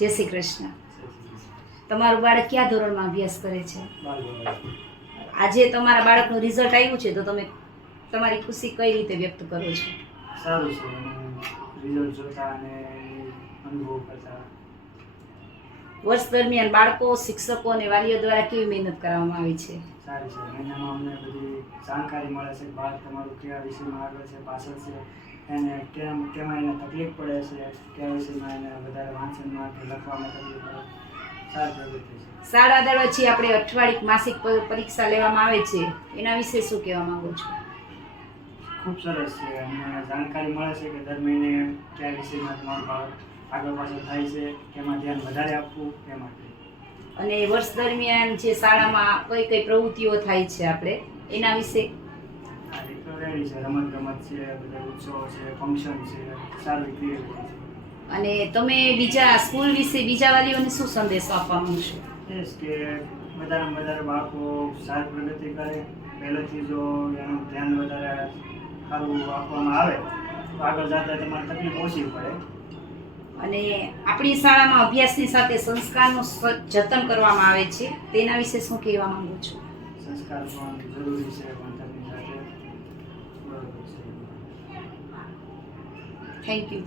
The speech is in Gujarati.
જય શ્રી કૃષ્ણ. તમારું બાળક કયા ધોરણમાં અભ્યાસ કરે છે? આજે તમારા બાળકનું રિઝલ્ટ આવ્યું છે તો તમે તમારી ખુશી કઈ રીતે વ્યક્ત કરો છો? સારું છે. રિઝલ્ટ જોતા અને અનુભવ કરતા વર્ષ દરમિયાન બાળકો, શિક્ષકો અને વાલીઓ દ્વારા કેવી મહેનત કરવામાં આવી છે? સારી છે. મહિનામાં અમને બધી જાણકારી મળે છે. બાળક તમારું કયા વિષયમાં આગળ છે, પાછળ છે, એને કેમાં એને તકલીફ પડે છે, કયા વિષયમાં એને વધારે વાંચનમાં કે લખવામાં તકલીફ પડે. સારી પ્રગતિ છે. શાળા દર પછી આપણે અઠવાડિક માસિક પરીક્ષા લેવામાં આવે છે, એના વિશે શું કહેવા માંગો છો? ખૂબ સરસ છે. અમને જાણકારી મળે છે કે દર મહિને કયા વિષયમાં તમારું બાળક આગળ પાછળ થાય છે, તેમાં ધ્યાન વધારે આપવું એ માટે. અને વર્ષ દરમિયાન જે શાળામાં કઈ કઈ પ્રવૃત્તિઓ થાય છે આપણે એના વિશે? હા, એ તો રેડી છે. રમત ગમત છે, બધા ઉત્સવો છે, ફંક્શન છે, સારી ક્રિએટિવિટી છે. અને તમે બીજા સ્કૂલ વિશે બીજા વાલીઓને શું સંદેશો આપવા માંગશો? એ જ કે વધારેમાં વધારે બાળકો સારી પ્રગતિ કરે. પહેલેથી જો એનું ધ્યાન વધારે સારું આપવામાં આવે તો આગળ જતાં તમારે તકલીફ ઓછી પડે. અને આપણી શાળામાં અભ્યાસની સાથે સંસ્કારનું જતન કરવામાં આવે છે, તેના વિશે શું કહેવા માંગુ છો? સંસ્કાર પણ જરૂરી છે ભણતરની સાથે. બરોબર છે. Thank you.